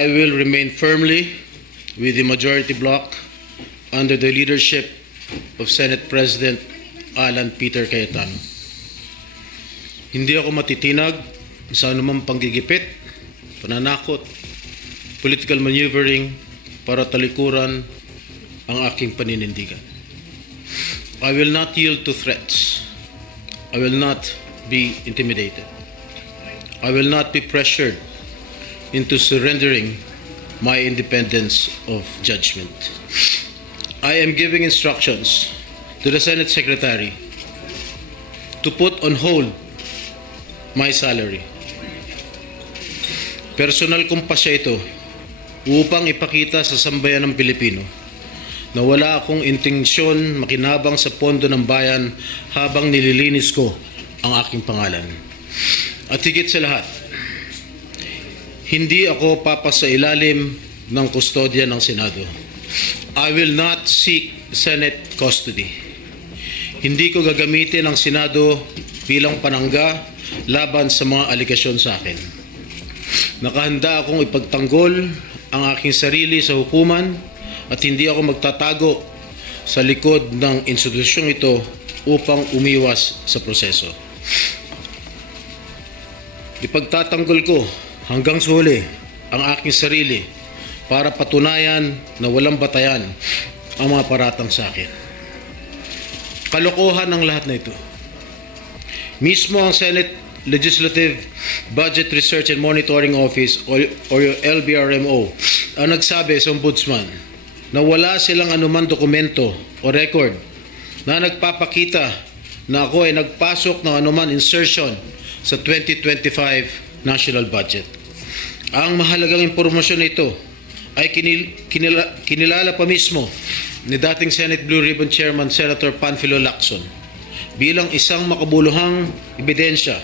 I will remain firmly with the majority bloc under the leadership of Senate President Alan Peter Cayetano. Hindi ako matitinag sa anumang panggigipit, pananakot, political maneuvering para talikuran ang aking paninindigan. I will not yield to threats. I will not be intimidated. I will not be pressured into surrendering my independence of judgment. I am giving instructions to the Senate Secretary to put on hold my salary. Personal kong pasya ito upang ipakita sa sambayan ng Pilipino na wala akong intensyon makinabang sa pondo ng bayan habang nililinis ko ang aking pangalan. At higit sa lahat, hindi ako papasailalim ng kustodya ng Senado. I will not seek Senate custody. Hindi ko gagamitin ang Senado bilang panangga laban sa mga aligasyon sa akin. Nakahanda akong ipagtanggol ang aking sarili sa hukuman at hindi ako magtatago sa likod ng institusyong ito upang umiwas sa proseso. Ipagtatanggol ko hanggang sa huli ang aking sarili para patunayan na walang batayan ang mga paratang sa akin. Kalokohan ang lahat na ito. Mismo ang Senate Legislative Budget Research and Monitoring Office o LBRMO ang nagsabi sa Ombudsman na wala silang anumang dokumento o record na nagpapakita na ako ay nagpasok ng anuman insertion sa 2025 national budget. Ang mahalagang impormasyon nito ay kinilala pa mismo ni dating Senate Blue Ribbon Chairman Senator Panfilo Lacson bilang isang makabuluhang ebidensya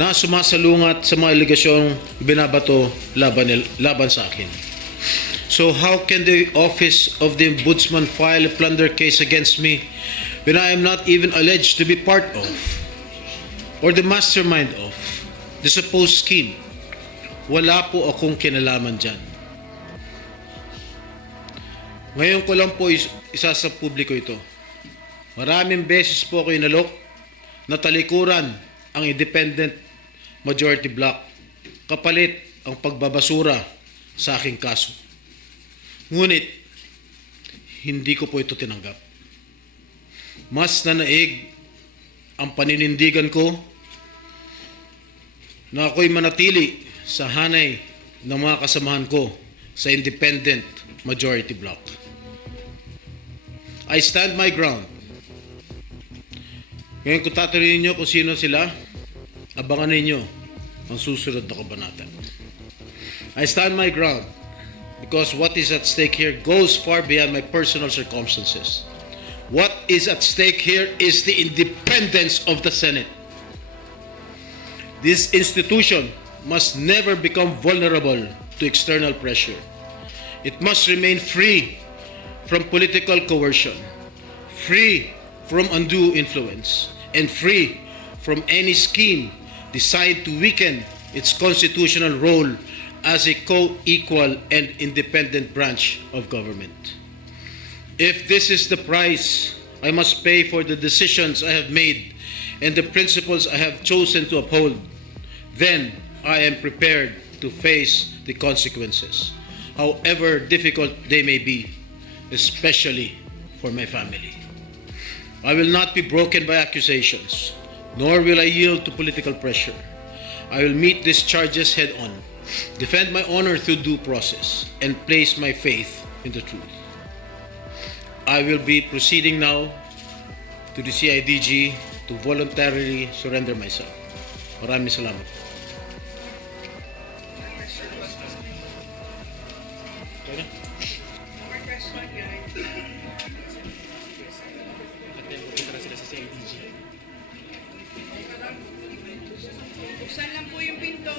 na sumasalungat sa mga aligasyong binabato laban sa akin. So how can the Office of the Ombudsman file a plunder case against me when I am not even alleged to be part of or the mastermind of the supposed scheme? Wala po akong kinalaman dyan. Ngayon ko lang po isa sa publiko ito. Maraming beses po ako inalok na talikuran ang independent majority bloc kapalit ang pagbabasura sa aking kaso. Ngunit, hindi ko po ito tinanggap. Mas nanaig ang paninindigan ko na ako'y manatili sa hanay ng mga kasamahan ko sa independent majority bloc. I stand my ground. Ngayon kung tatanungin niyo kung sino sila, abangan ninyo ang susunod na kabanata. I stand my ground because what is at stake here goes far beyond my personal circumstances. What is at stake here is the independence of the Senate. This institution must never become vulnerable to external pressure. It must remain free from political coercion, free from undue influence, and free from any scheme designed to weaken its constitutional role as a co-equal and independent branch of government. If this is the price I must pay for the decisions I have made and the principles I have chosen to uphold, then I am prepared to face the consequences, however difficult they may be, especially for my family. I will not be broken by accusations, nor will I yield to political pressure. I will meet these charges head on, defend my honor through due process, and place my faith in the truth. I will be proceeding now to the CIDG to voluntarily surrender myself. Maraming salamat. Buksan lang po yung pinto.